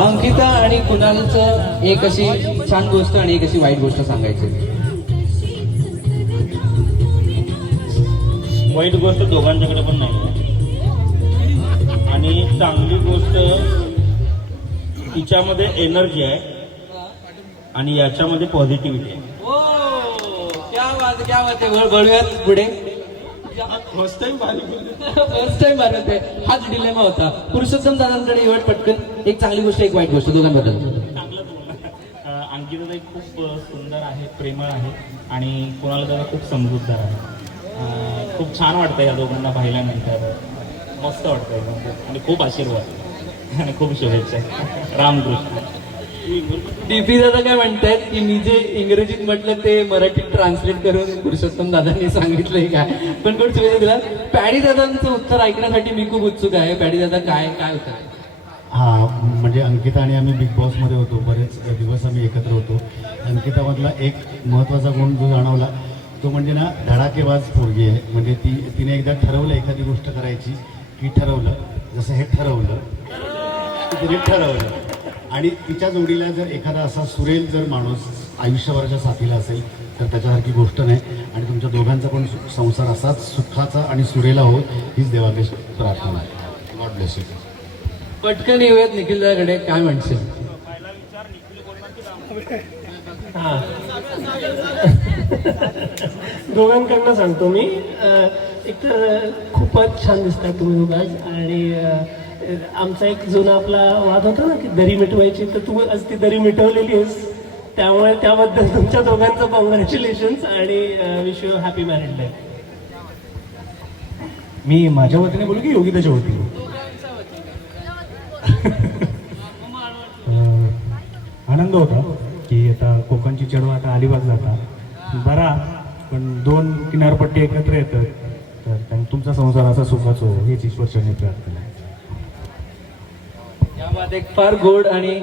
अंकिता आणि कुणालचं एक अशी छान गोष्ट आणि एक अशी वाईट गोष्ट सांगायची. वाईट गोष्ट दोघांच्याकडे पण नाही आहे आणि चांगली गोष्ट तिच्यामध्ये एनर्जी आहे आणि याच्यामध्ये पॉझिटिव्हिटी आहे. बळूयात पुढे. First time first time Bharat आहे हाच डिलेमा होता. पुरुषोत्तम दादांकडे येवट पटकन. एक चांगली गोष्ट एक वाईट गोष्ट दोघांबद्दल. अंकिता खूप सुंदर आहे प्रेमळ आहे आणि कोणाला दादा खूप समजूतदार आहे. खूप छान वाटतं या दोघांना पाहिल्यानंतर. मस्त वाटतं आणि खूप आशीर्वाद. आणि खूप शुभेच्छा. रामकृष्ण. डीपी दादा काय म्हणतायत की मी जे इंग्रजीत म्हटलं ते मराठीत ट्रान्सलेट करून पुरुषोत्तम दादांनी सांगितलंय काय पण कोण सुविधा दिला? पॅडी दादांचं उत्तर ऐकण्यासाठी मी खूप उत्सुक आहे. पॅडी दादा काय काय होतं हा म्हणजे अंकिता आणि आम्ही बिग बॉसमध्ये होतो. बरेच दिवस आम्ही एकत्र होतो. अंकितामधला एक महत्त्वाचा गुण जो जाणवला तो म्हणजे ना धडाकेबाज पोरगी आहे. म्हणजे ती तिने एकदा ठरवलं एखादी गोष्ट करायची की ठरवलं. जसं हे ठरवलं तिने ठरवलं. आणि तिच्या जोडीला जर एखादा असा सुरेल जर माणूस आयुष्यभराच्या साथीला असेल तर त्याच्यासारखी गोष्ट नाही. आणि तुमच्या दोघांचा पण संसार असाच सुखाचा आणि सुरेला होत हीच देवाकडे प्रार्थना आहे. गॉड ब्लेस यू पटकन येऊयात निखिल दादाकडे काय म्हणशील? हा. दोघांकडनं सांगतो मी. एकतर खूपच छान दिसतात तुम्ही दोघांच आणि आमचा एक जुना आपला वाद होता ना की दरी मिटवायची तर तू आज ती दरी मिटवलेली आहेस. त्यामुळे त्याबद्दल तुमच्या दोघांचं कॉंग्रॅच्युलेशन्स आणि wish you happy married life मी माझ्या वतीने बोलू की योगिताच्या वतीने? आनंद होता की आता कोकणची चेडवा आता अलिबाग जाता. बरा पण दोन किनारपट्टी एकत्र येतात. तर तुमचा संसार असा सुखाचो हो हीच ईश्वरचरणी प्रार्थना यामध्ये फार गोड आणि